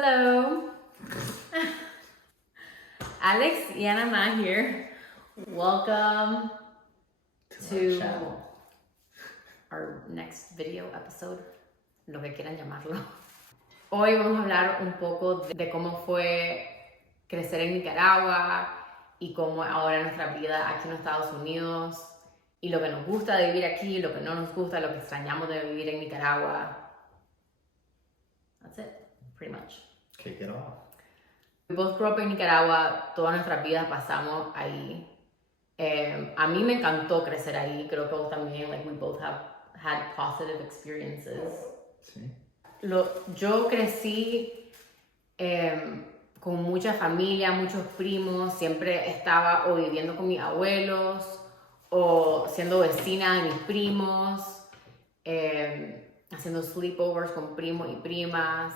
Hello. Alex y Ana Ma here. Welcome to our next video episode, lo que quieran llamarlo. Hoy vamos a hablar un poco de cómo fue crecer en Nicaragua y cómo ahora nuestra vida aquí en los Estados Unidos y lo que nos gusta de vivir aquí, lo que no nos gusta, lo que extrañamos de vivir en Nicaragua. That's it, pretty much. Kick it off. We both grew up en Nicaragua, todas nuestras vidas pasamos ahí. A mí me encantó crecer ahí, creo que vos también, like we both have had positive experiences. Sí. Yo crecí con mucha familia, muchos primos, siempre estaba o viviendo con mis abuelos o siendo vecina de mis primos, haciendo sleepovers con primos y primas.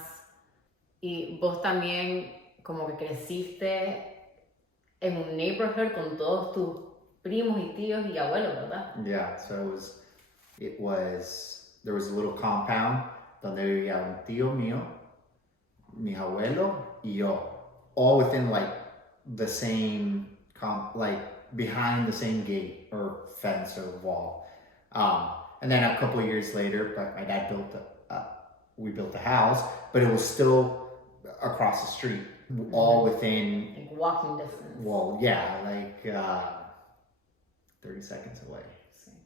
Y vos también como que creciste en un neighborhood con todos tus primos y tíos y abuelos, ¿verdad? Yeah, so there was a little compound donde vivía un tío mío, mi abuelo y yo, all within like the same, behind the same gate or fence or wall. And then a couple of years later, my dad we built a house, but it was still across the street, all within like walking distance. Well, yeah, like 30 seconds away.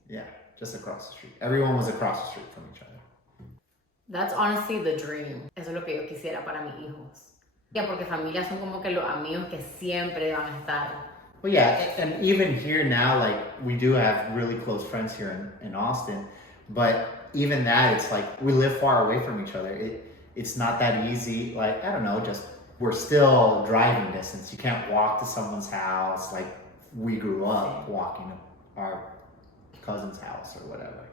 Yeah, just across the street. Everyone was across the street from each other. That's honestly the dream. Eso es lo que yo quisiera para mis hijos. Yeah, porque familias son como que los amigos que siempre van a estar. Well, yeah, and even here now, like we do have really close friends here in Austin, but even that, it's like we live far away from each other. It's not that easy. Like, I don't know, just we're still driving distance. You can't walk to someone's house like we grew up walking to our cousin's house or whatever.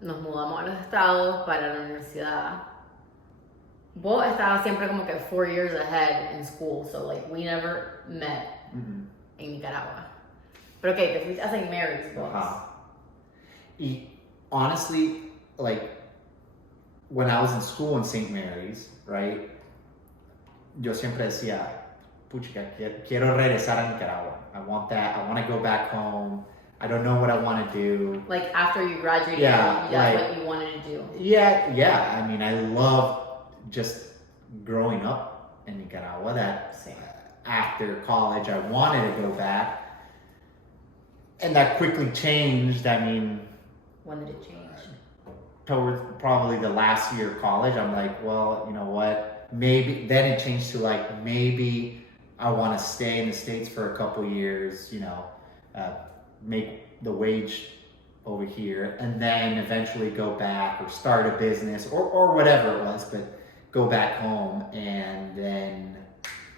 Nos mudamos a los estados para la universidad. Vos estabas siempre como que 4 years ahead in school, so like we never met en Nicaragua. Pero okay, te fuiste a St. Mary's, vos. Y honestly, like when I was in school in St. Mary's, right? Yo siempre decía, puchica, quiero regresar a Nicaragua. I want that. I want to go back home. I don't know what I want to do. Like after you graduated, yeah, that's like, what you wanted to do. Yeah. I mean, I love just growing up in Nicaragua. That after college, I wanted to go back, and that quickly changed. I mean, when did it change? Towards probably the last year of college, I'm like, well, you know what? Maybe then it changed to like maybe I want to stay in the States for a couple years. You know. Make the wage over here and then eventually go back or start a business or whatever it was, but go back home and then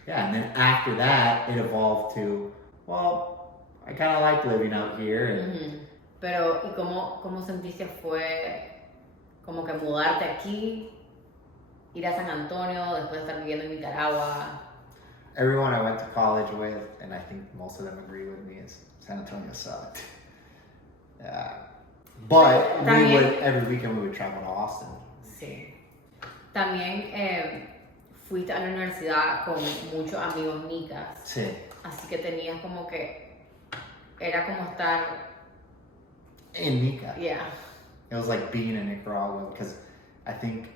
after that it evolved to, well, I kind of like living out here. And Pero, ¿y cómo sentiste fue como que mudarte aquí, ir a San Antonio después de estar viviendo en Nicaragua? Everyone I went to college with, and I think most of them agree with me, is San Antonio sucked. But every weekend we would travel to Austin. Sí. También fuiste a la universidad con muchos amigos nicas. Sí. Así que tenías como que, era como estar... In Nica. Yeah. It was like being in Nicaragua, because I think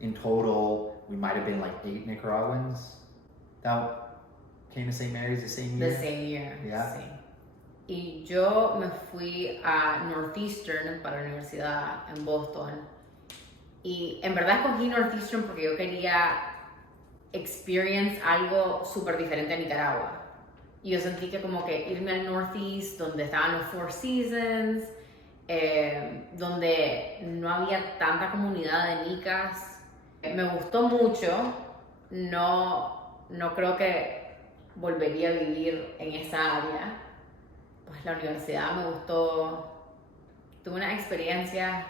in total we might have been like 8 Nicaraguans that came to St. Mary's the same year. The same year, yeah. Sí. Y yo me fui a Northeastern para la universidad en Boston. Y en verdad escogí Northeastern porque yo quería experience algo súper diferente a Nicaragua. Y yo sentí que como que irme al Northeast, donde estaban los Four Seasons, donde no había tanta comunidad de nicas, me gustó mucho. No creo que volvería a vivir en esa área. Pues la universidad me gustó. Tuve una experiencia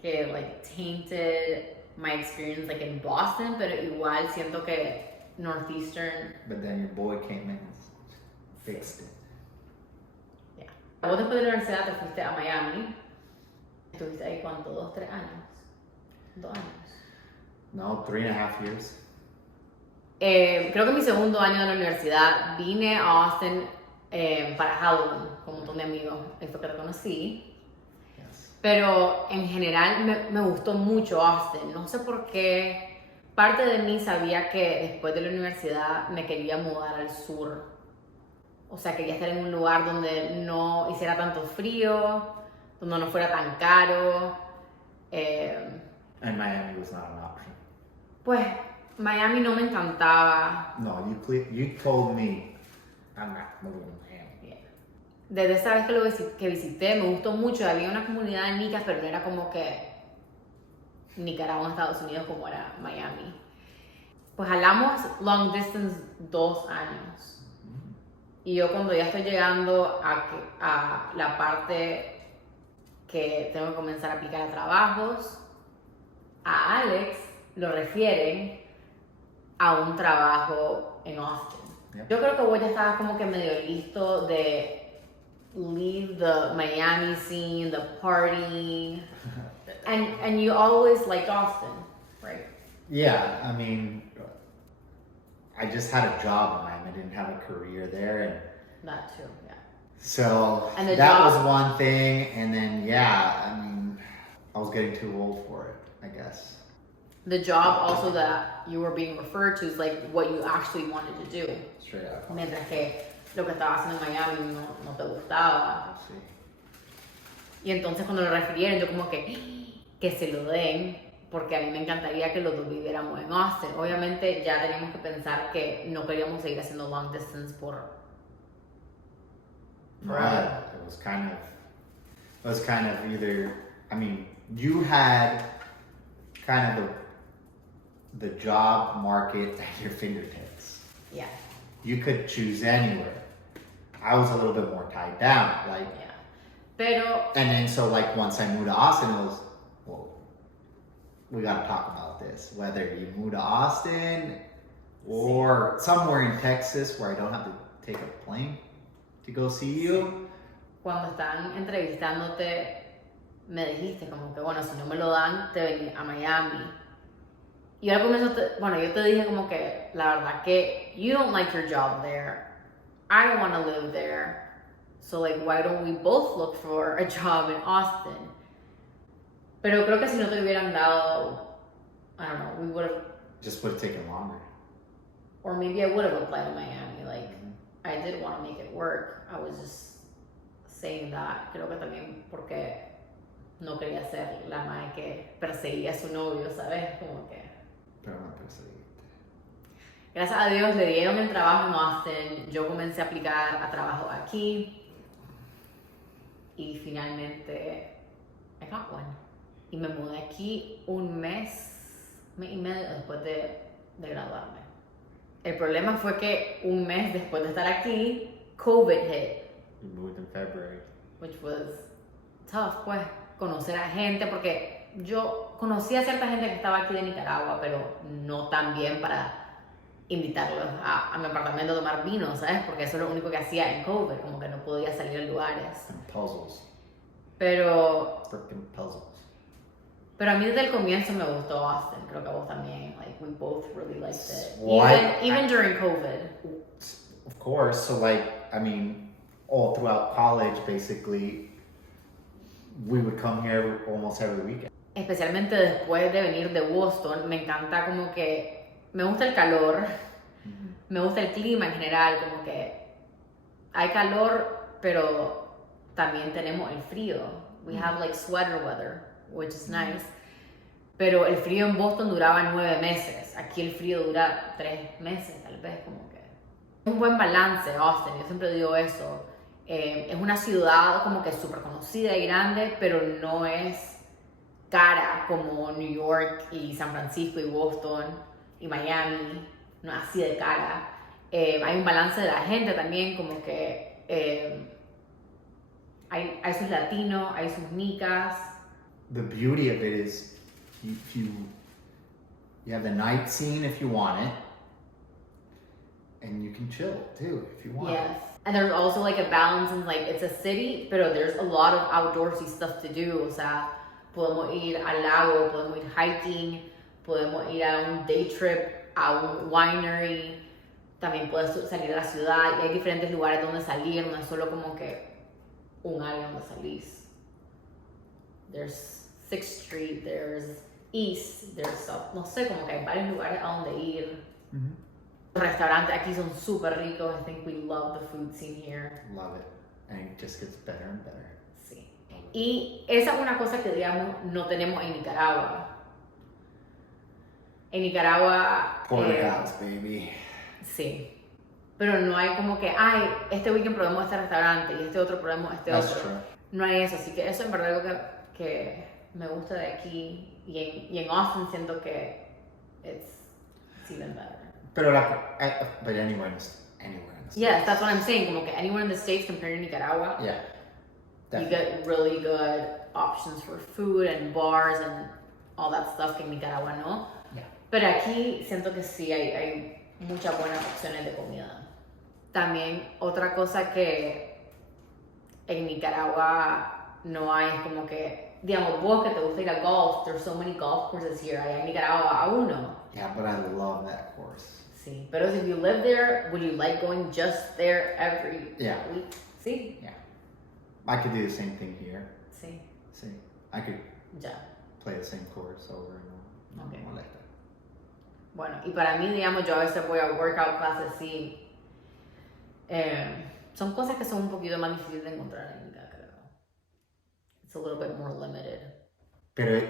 que like tainted my experience like in Boston, pero igual siento que Northeastern. But then your boy came in and fixed it. Yeah. Vos después de la universidad te fuiste a Miami. ¿Estuviste ahí cuánto? 2, 3 años? 2 años. No, 3.5 years. Creo que mi segundo año de la universidad vine a Austin para Halloween con un montón de amigos. Ahí fue que lo conocí. Yes. Pero en general me gustó mucho Austin. No sé por qué. Parte de mí sabía que después de la universidad me quería mudar al sur. O sea, quería estar en un lugar donde no hiciera tanto frío, donde no fuera tan caro. And Miami was not an option. Pues Miami no me encantaba. No, you told me I'm not moving to Miami. Yeah. Desde esa vez que visité me gustó mucho. Había una comunidad en Nica, pero no era como que Nicaragua, Estados Unidos, como era Miami. Pues hablamos long distance 2 años. Y yo cuando ya estoy llegando a la parte que tengo que comenzar a aplicar a trabajos, a Alex lo refieren a un trabajo en Austin. Yep. Yo creo que vos ya estabas como que medio listo de leave the Miami scene, the party, and you always liked Austin, right? Yeah, I mean, I just had a job in Miami. I didn't have a career there, and That too, yeah. so And the that job- was one thing. And then, yeah, I mean, I was getting too old for it, I guess. The job also that you were being referred to is like what you actually wanted to do. Straight out. Mientras que lo que estabas haciendo en Miami no te gustaba. Sí. Y entonces cuando lo refirieron, yo como que se lo den, porque a mí me encantaría que los dos viviéramos en Austin. Obviamente ya teníamos que pensar que no queríamos seguir haciendo long distance por Right. It was kind of either, I mean, you had kind of the job market at your fingertips. Yeah, You could choose anywhere. I was a little bit more tied down, like, yeah. Pero and then so like once I moved to Austin, it was, well, we gotta talk about this. Whether you move to Austin or somewhere in Texas where I don't have to take a plane to go see you. cuando están entrevistándote, me dijiste como que, bueno, si no me lo dan, te ven a Miami. Y al comienzo, yo te dije como que, la verdad que, you don't like your job there. I don't want to live there. So, like, why don't we both look for a job in Austin? Pero creo que si no te hubieran dado, I don't know, we would have, Just would have taken longer. or maybe I would have applied to Miami. Like, I did want to make it work. I was just saying that. Creo que también porque no quería ser la madre que perseguía a su novio, ¿sabes? Como que... Pero no perseguí. Gracias a Dios le dieron el trabajo en Austin. Yo comencé a aplicar a trabajo aquí. Y finalmente, I got one. Y me mudé aquí un mes y medio después de graduarme. El problema fue que un mes después de estar aquí, COVID hit. We moved in February. Which was tough, pues, conocer a gente, porque yo conocí a cierta gente que estaba aquí de Nicaragua, pero no tan bien para invitarlos a mi apartamento a tomar vino, ¿sabes? Porque eso es lo único que hacía en COVID, como que no podía salir a lugares. And puzzles. Pero Freaking puzzles. a mí desde el comienzo me gustó Austin, creo que a vos también. Like, we both really liked it. Well, Even during COVID. Of course. So, like, I mean, all throughout college, basically, we would come here almost every weekend. Especialmente después de venir de Boston, me encanta como que, me gusta el calor, me gusta el clima en general, como que hay calor, pero también tenemos el frío. We have like sweater weather, which is nice. Pero el frío en Boston duraba 9 meses, aquí el frío dura 3 meses tal vez, como que. Es un buen balance Austin, yo siempre digo eso. Es una ciudad como que súper conocida y grande, pero no es cara como New York y San Francisco y Boston y Miami, no es así de cara. Hay un balance de la gente también, como que hay sus latinos, hay sus nicas. The beauty of it is you have the night scene if you want it, and you can chill too if you want. Yes. And there's also like a balance in like it's a city, pero there's a lot of outdoorsy stuff to do. O sea, podemos ir al lago, podemos ir hiking, podemos ir a un day trip, a un winery, también puedes salir de la ciudad y hay diferentes lugares donde salir, no es solo como que un área donde salís. There's 6th Street, there's East, there's South, no sé, como que hay varios lugares a donde ir. Los restaurantes aquí son súper ricos. I think we love the food scene here. Love it. And it just gets better and better. Sí. Y esa es una cosa que, digamos, no tenemos en Nicaragua. En Nicaragua... Porterhouse, baby. Sí. Pero no hay como que, ay, este weekend probemos este restaurante y este otro probemos este That's otro. true. No hay eso. Así que eso en verdad es algo que me gusta de aquí. Y en Austin siento que it's even better. Pero but anywhere in the States. Yes, that's what I'm saying. Como que anywhere in the States compared to Nicaragua, Yeah. you Definitely. get really good options for food and bars and all that stuff que en Nicaragua no. Yeah. Pero aquí siento que sí hay muchas buenas opciones de comida. También otra cosa que en Nicaragua no hay es como que, digamos, vos que te gusta ir a golf, there's so many golf courses here. Allá en Nicaragua a uno. Yeah, but I love that course. Sí, pero if you live there, would you like going just there every week? Sí. Yeah. I could do the same thing here. Sí. See, I could Ya. play the same course over and over. Okay. I like that. Bueno, y para mí, digamos, yo a veces voy a workout classes y son cosas que son un poquito más difíciles de encontrar en Nica, creo. It's a little bit more limited. Pero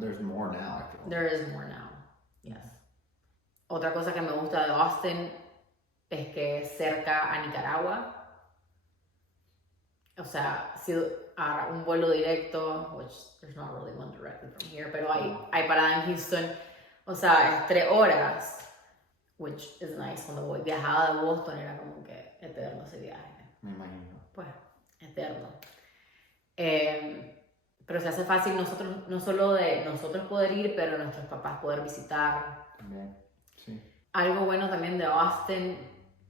there's more now, I feel. There is more now, yes. Otra cosa que me gusta de Austin es que es cerca a Nicaragua. O sea, si un vuelo directo, which there's not really one directly from here, pero hay parada en Houston. O sea, es 3 horas, which is nice. Cuando viajaba de Boston era como que eterno ese viaje. Me imagino. Pues, eterno. Pero se hace fácil no solo de nosotros poder ir, pero nuestros papás poder visitar. También, sí. Algo bueno también de Austin,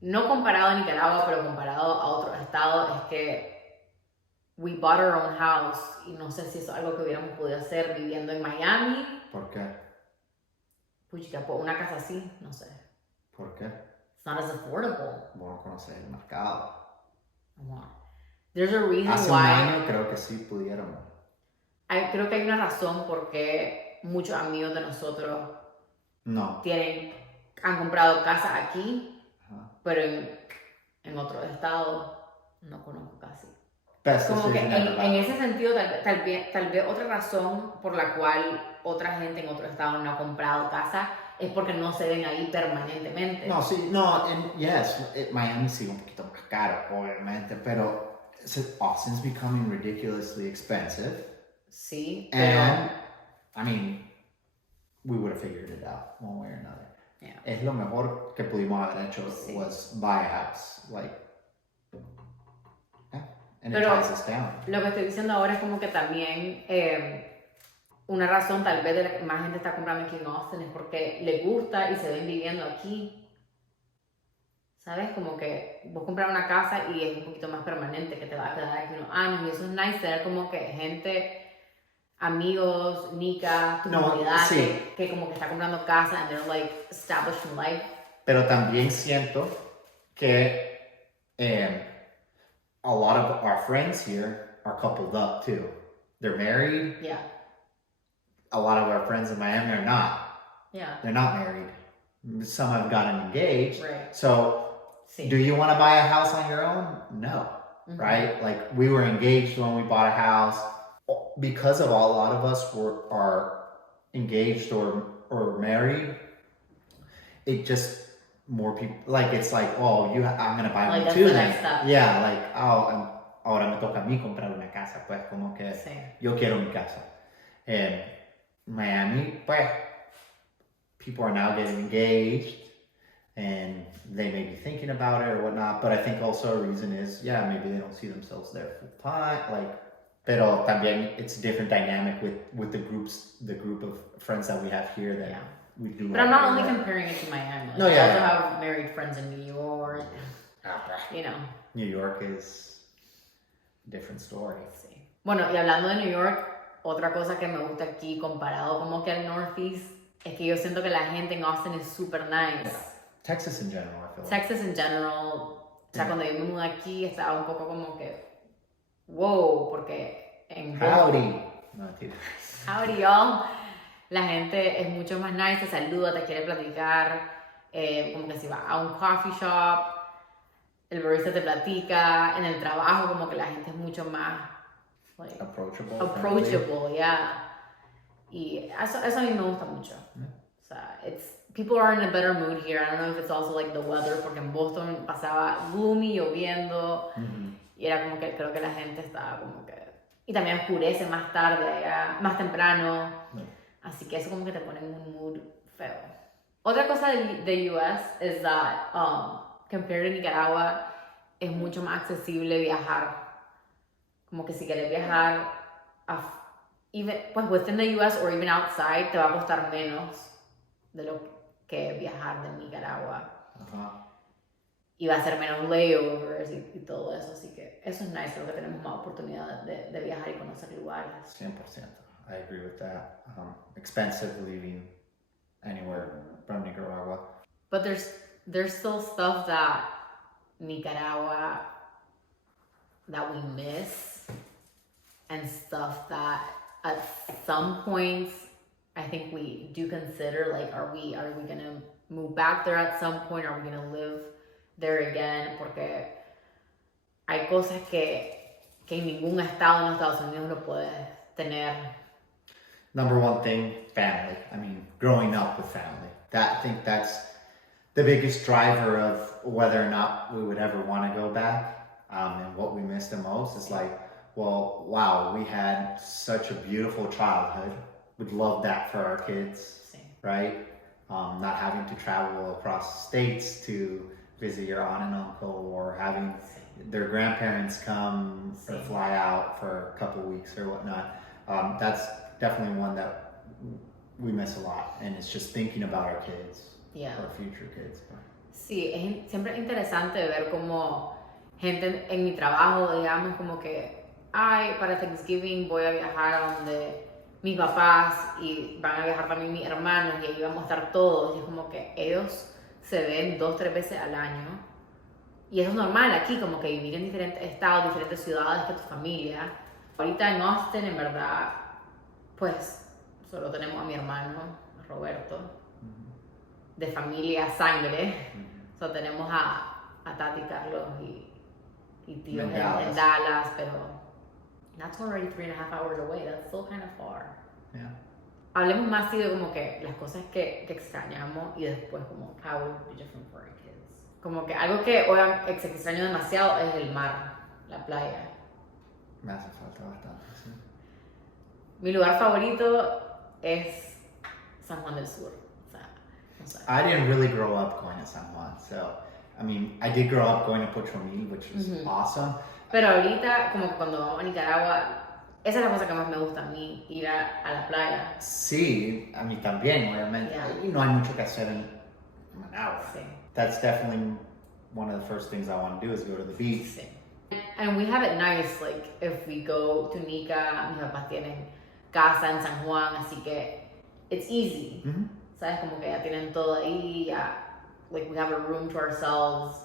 no comparado a Nicaragua, pero comparado a otros estados, es que we bought our own house y no sé si eso es algo que hubiéramos podido hacer viviendo en Miami. ¿Por qué? Puchica, pues una casa así, no sé. ¿Por qué? It's not as affordable. Bueno, conocer el mercado. There's a reason Hace why. un año creo que sí pudiéramos. Creo que hay una razón por qué muchos amigos de nosotros No. han comprado casa aquí, Ajá. pero en otros estados no conozco casi. Best Como que decision ever. en ese sentido, tal vez otra razón por la cual otra gente en otro estado no ha comprado casa es porque no se ven ahí permanentemente. No, sí, no, Miami sí un poquito más caro, obviamente, pero Austin's becoming ridiculously expensive. Sí, pero... And, I mean, we would have figured it out one way or another. Yeah. Es lo mejor que pudimos haber hecho Sí. was buy a house, like, yeah, and it Pero ties us down. lo que estoy diciendo ahora es como que también una razón tal vez de la que más gente está comprando aquí en Austin es porque les gusta y se ven viviendo aquí. ¿Sabes? Como que vos comprar una casa y es un poquito más permanente, que te va a quedar aquí unos años. Y eso es nice, tener como que gente, amigos, Nica, tu comunidad, sí. que como que está comprando casa and they're like establishing life. Pero también siento que a lot of our friends here are coupled up too. They're married. Yeah. A lot of our friends in Miami are not. Yeah. They're not married. Some have gotten engaged. Right. So, Sí. do you want to buy a house on your own? No. Mm-hmm. Right? Like, we were engaged when we bought a house. Because of a lot of us are engaged or married, it just more people, like, it's like, oh, I'm going to buy Like, one that's too the then. next step. Yeah, like, ahora me toca a mí comprar una casa, pues, como que Sí. yo quiero mi casa. En Miami, pues, people are now getting engaged and they may be thinking about it or whatnot, but I think also a reason is, maybe they don't see themselves there full time, like, pero también it's a different dynamic with the group of friends that we have here that we do. But I'm not only comparing it to Miami. Like, No, I yeah. also have married friends in New York. You know. New York is a different story. Sí. Bueno, y hablando de New York, otra cosa que me gusta aquí comparado como que al Northeast es que yo siento que la gente en Austin es super nice. Yeah. Texas in general, I feel like. Texas en general, o sea, cuando yo me mudé aquí estaba un poco como que, wow, porque en Howdy. No, tío. Howdy, y'all. La gente es mucho más nice, te saluda, te quiere platicar, como que si va a un coffee shop, el barista te platica, en el trabajo como que la gente es mucho más like, approachable, yeah. Y eso a mí me gusta mucho. O sea, people are in a better mood here. I don't know if it's also like the weather, porque en Boston pasaba gloomy, lloviendo, y era como que creo que la gente estaba como que... Y también oscurece más tarde allá, más temprano, así que eso como que te pone en un mood feo. Otra cosa de US es that, compared to Nicaragua, es mucho más accesible viajar. Como que si quieres viajar pues within the US or even outside, te va a costar menos de lo que viajar de Nicaragua. Y va a ser menos layovers y todo eso, así que eso es nice, creo que tenemos más oportunidad de viajar y conocer lugares. 100%, I agree with that. Expensive leaving anywhere from Nicaragua. But there's still stuff that Nicaragua that we miss, and stuff that at some points I think we do consider, like, are we gonna move back there at some point? Are we gonna live there again? Porque hay cosas que en ningún estado en los Estados Unidos lo puedes tener. Number one thing, family. I mean, growing up with family. I think that's the biggest driver of whether or not we would ever want to go back. And what we miss the most is like, well, wow, we had such a beautiful childhood. We'd love that for our kids, right? Not having to travel across states to visit your aunt and uncle, or having their grandparents come or fly out for a couple weeks or whatnot. That's definitely one that we miss a lot, and it's just thinking about our kids, our future kids. Sí, siempre es interesante ver cómo gente en mi trabajo, digamos, como que, ay, para Thanksgiving voy a viajar a donde mis papás y van a viajar también mis hermanos y ahí vamos a estar todos, y es como que ellos se ven 2-3 veces al año, y eso es normal aquí, como que vivir en diferentes estados, diferentes ciudades que tu familia. Ahorita en Austin, en verdad, pues solo tenemos a mi hermano Roberto, de familia sangre. O sea, tenemos a Tati, Carlos y tíos en Dallas, pero that's already 3.5 hours away. That's still kind of far. Yeah. Hablemos más de como que las cosas que extrañamos y después como how it would be different for our kids. Como que algo que ahora extraño demasiado es el mar, la playa. Me hace falta bastante, sí. Mi lugar favorito es San Juan del Sur. O sea, no sé. I didn't really grow up going to San Juan, so I mean, I did grow up going to Puerto, which was awesome. Pero ahorita, como que cuando vamos a Nicaragua, esa es la cosa que más me gusta a mí, ir a la playa. Sí, a mí también, obviamente. Y no hay mucho que hacer en Managua. Sí. That's definitely one of the first things I want to do is go to the beach. Sí. And we have it nice, like, if we go to Nica, mis papás tienen casa en San Juan, así que it's easy. ¿Sabes? Como que ya tienen todo ahí, ya, like, we have a room to ourselves,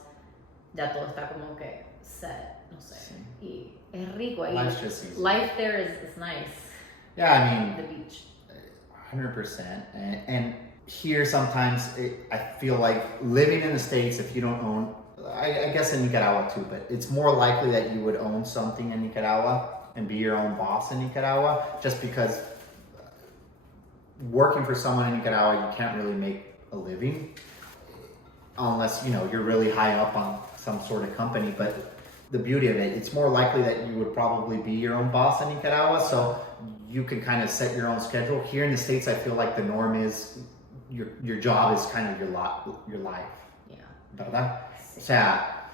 ya todo está como que set, no sé. Sí. Y es rico ahí. Life's just easy. Life there is nice. Yeah, I mean, the beach. 100%. And here sometimes I feel like living in the States, if you don't own, I guess in Nicaragua too, but it's more likely that you would own something in Nicaragua and be your own boss in Nicaragua, just because working for someone in Nicaragua, you can't really make a living unless, you know, you're really high up on some sort of company. But the beauty of it, it's more likely that you would probably be your own boss in Nicaragua, so you can kind of set your own schedule. Here in the States, I feel like the norm is your job is kind of your life. Yeah. ¿Verdad? O sea,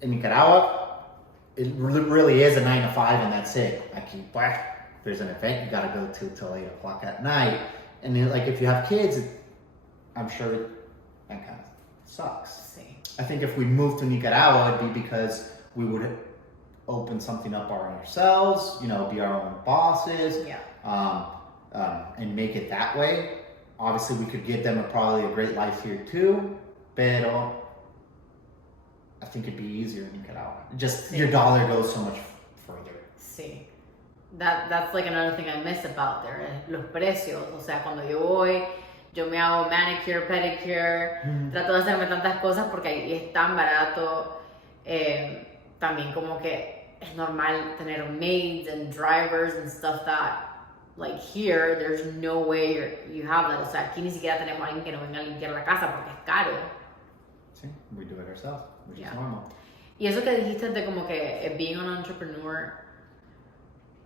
in Nicaragua, it really is a 9 to 5 and that's it. Aquí, pues, there's an event you gotta go to till 8 o'clock at night. And then, like, if you have kids, I'm sure that kind of sucks. Sí. I think if we moved to Nicaragua, it'd be because we would open something up ourselves, you know, be our own bosses, and make it that way. obviously we could give them probably a great life here too, pero I think it'd be easier in Nicaragua. Just your dollar goes so much further. Sí. That's like another thing I miss about there, los precios. O sea, cuando yo voy, yo me hago manicure, pedicure, trato de hacerme tantas cosas porque ahí es tan barato. También como que es normal tener maids and drivers and stuff that, like here, there's no way you have that. O sea, aquí ni siquiera tenemos a alguien que nos venga a limpiar la casa porque es caro. Sí, we do it ourselves, which is normal. Y eso que dijiste de como que being an entrepreneur,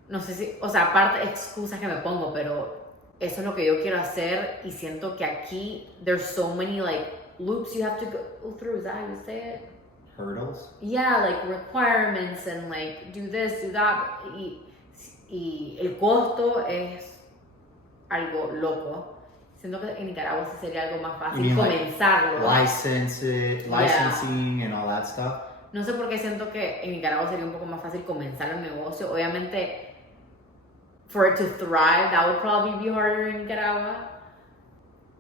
no sé si, o sea, aparte excusas que me pongo, pero eso es lo que yo quiero hacer y siento que aquí there's so many like loops you have to go through. Is that how you say it? Hurdles? Yeah, like requirements and like do this, do that. Y el costo es algo loco. Siento que en Nicaragua sí sería algo más fácil comenzarlo. Like licensing and all that stuff. No sé por qué siento que en Nicaragua sería un poco más fácil comenzar el negocio. Obviamente, for it to thrive, that would probably be harder en Nicaragua.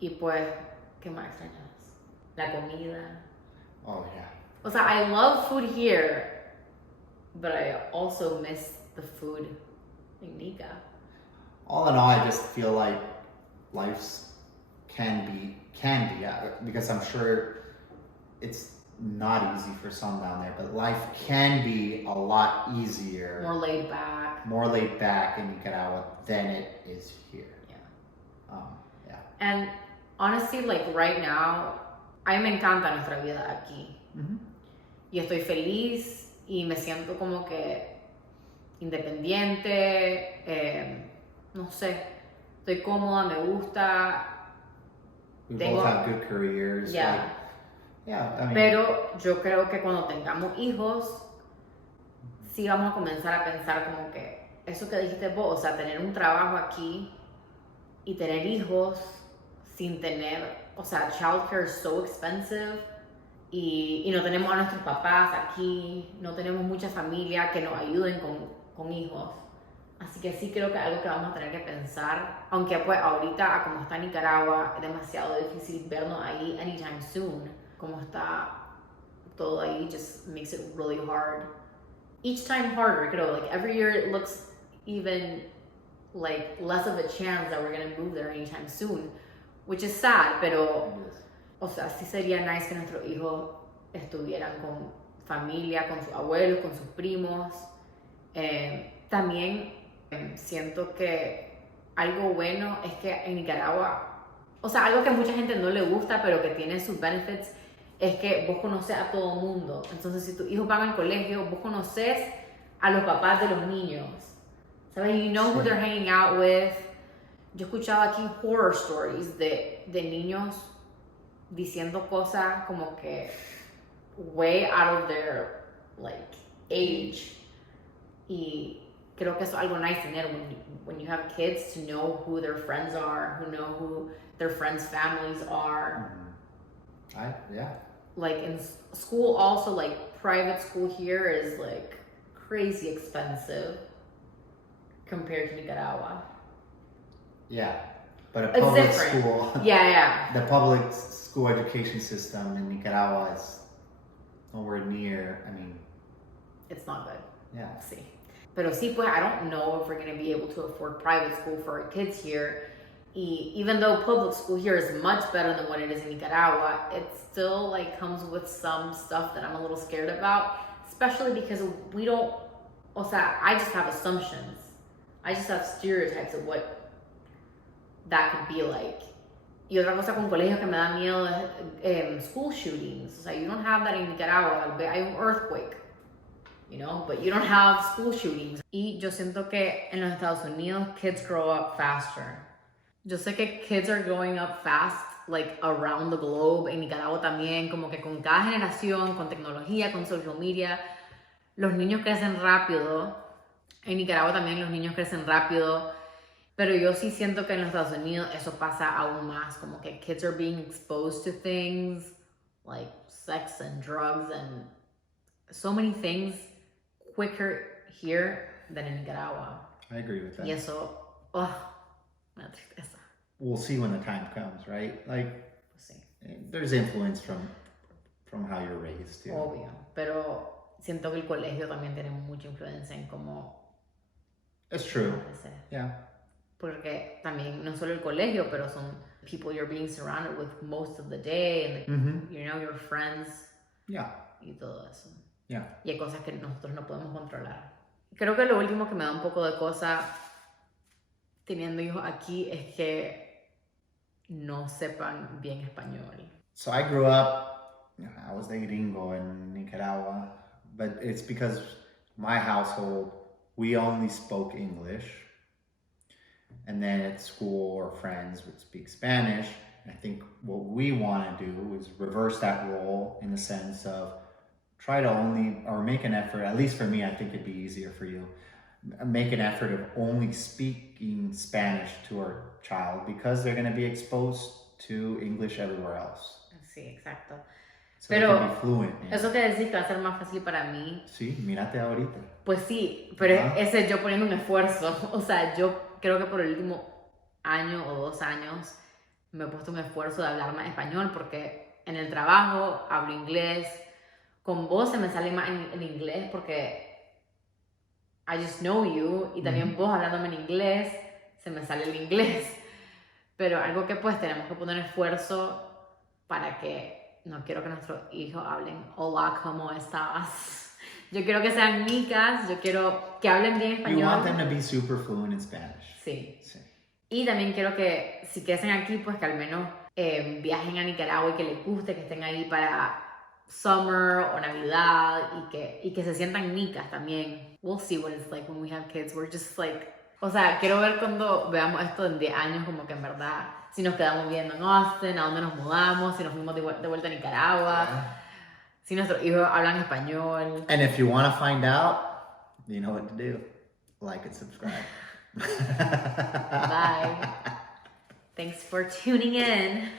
Y pues, ¿qué más extrañas? La comida. Oh, yeah. O sea, I love food here, but I also miss the food in Nica. All in all, I just feel like life's can be, because I'm sure it's not easy for some down there, but life can be a lot easier. More laid back. More laid back in Nicaragua than it is here. Yeah. Yeah. And honestly, like right now, a mí me encanta nuestra vida aquí. Y estoy feliz y me siento como que independiente, no sé, estoy cómoda, me gusta. We both have good careers. Yeah. Like, yeah, I mean, pero yo creo que cuando tengamos hijos, sí vamos a comenzar a pensar como que eso que dijiste vos, o sea, tener un trabajo aquí y tener hijos sin tener, o sea, childcare is so expensive. Y no tenemos a nuestros papás aquí, no tenemos mucha familia que nos ayuden con hijos. Así que sí creo que es algo que vamos a tener que pensar. Aunque pues ahorita, como está Nicaragua, es demasiado difícil vernos ahí anytime soon. Como está todo ahí, just makes it really hard. Each time harder, creo. Like every year it looks even like less of a chance that we're going to move there anytime soon. Which is sad, pero... O sea, sí sería nice que nuestros hijos estuvieran con familia, con sus abuelos, con sus primos. También siento que algo bueno es que en Nicaragua, o sea, algo que a mucha gente no le gusta, pero que tiene sus benefits, es que vos conoces a todo mundo. Entonces, si tus hijos van al colegio, vos conoces a los papás de los niños. ¿Sabes? You know who they're hanging out with. Yo escuchaba aquí horror stories de niños diciendo cosas como que way out of their like age, y creo que eso es algo nice tener when you have kids, to know who their friends are, who know who their friends' families are. Yeah. Like in school also, like private school here is like crazy expensive compared to Nicaragua. Yeah, but a public school. Yeah. The public school education system in Nicaragua is nowhere near. I mean, it's not good. Yeah. Sí. Pero sí, pues I don't know if we're going to be able to afford private school for our kids here. Even though public school here is much better than what it is in Nicaragua, it still like comes with some stuff that I'm a little scared about, especially because we don't, o sea, I just have assumptions. I just have stereotypes of what that could be like. Y otra cosa con colegios que me da miedo es school shootings. O sea, you don't have that in Nicaragua. Hay un earthquake, you know, but you don't have school shootings. Y yo siento que en los Estados Unidos, kids grow up faster. Yo sé que kids are growing up fast, like around the globe. En Nicaragua también, como que con cada generación, con tecnología, con social media, los niños crecen rápido. En Nicaragua también los niños crecen rápido. Pero yo sí siento que en los Estados Unidos eso pasa aún más, como que kids are being exposed to things like sex and drugs and so many things quicker here than in Nicaragua. I agree with that. Y eso, me da tristeza. we'll see when the time comes, right? Like, Pues sí, there's influence from how you're raised, too. obvio. Pero siento que el colegio también tiene mucha influencia en cómo It's true. crecer. Yeah. Porque también, no solo el colegio, pero son people you're being surrounded with most of the day, and you know, your friends. Yeah. Y todo eso. Yeah. Y hay cosas que nosotros no podemos controlar. Creo que lo último que me da un poco de cosa teniendo hijos aquí es que no sepan bien español. So I grew up, I was de gringo in Nicaragua, but it's because my household, we only spoke English. And then at school or friends would speak Spanish. And I think what we want to do is reverse that role in the sense of try to only, or make an effort, at least for me, I think it'd be easier for you, make an effort of only speaking Spanish to our child because they're going to be exposed to English everywhere else. Sí, exacto. So Pero they can be fluent in eso que decís que va a ser más fácil para mí. Sí, mírate ahorita. Pues sí, pero Ajá. ese es yo poniendo un esfuerzo. O sea, yo creo que por el último año o 2 años me he puesto un esfuerzo de hablar más español porque en el trabajo hablo inglés. Con vos se me sale más en inglés porque I just know you. Y también vos hablándome en inglés se me sale el inglés. Pero algo que pues tenemos que poner esfuerzo para que no quiero que nuestros hijos hablen hola, ¿cómo estás? Yo quiero que sean nicas, yo quiero que hablen bien español. You want them to be super fluent in Spanish. Sí. Sí. Y también quiero que si crecen aquí, pues que al menos viajen a Nicaragua y que les guste, que estén ahí para summer o Navidad y que se sientan nicas también. We'll see what it's like when we have kids. We're just like... O sea, quiero ver cuando veamos esto en 10 años, como que en verdad, si nos quedamos viviendo en Austin, a dónde nos mudamos, si nos fuimos de vuelta a Nicaragua, si nuestros hijos hablan español. And if you want to find out, you know what to do. Like and subscribe. Bye. Thanks for tuning in.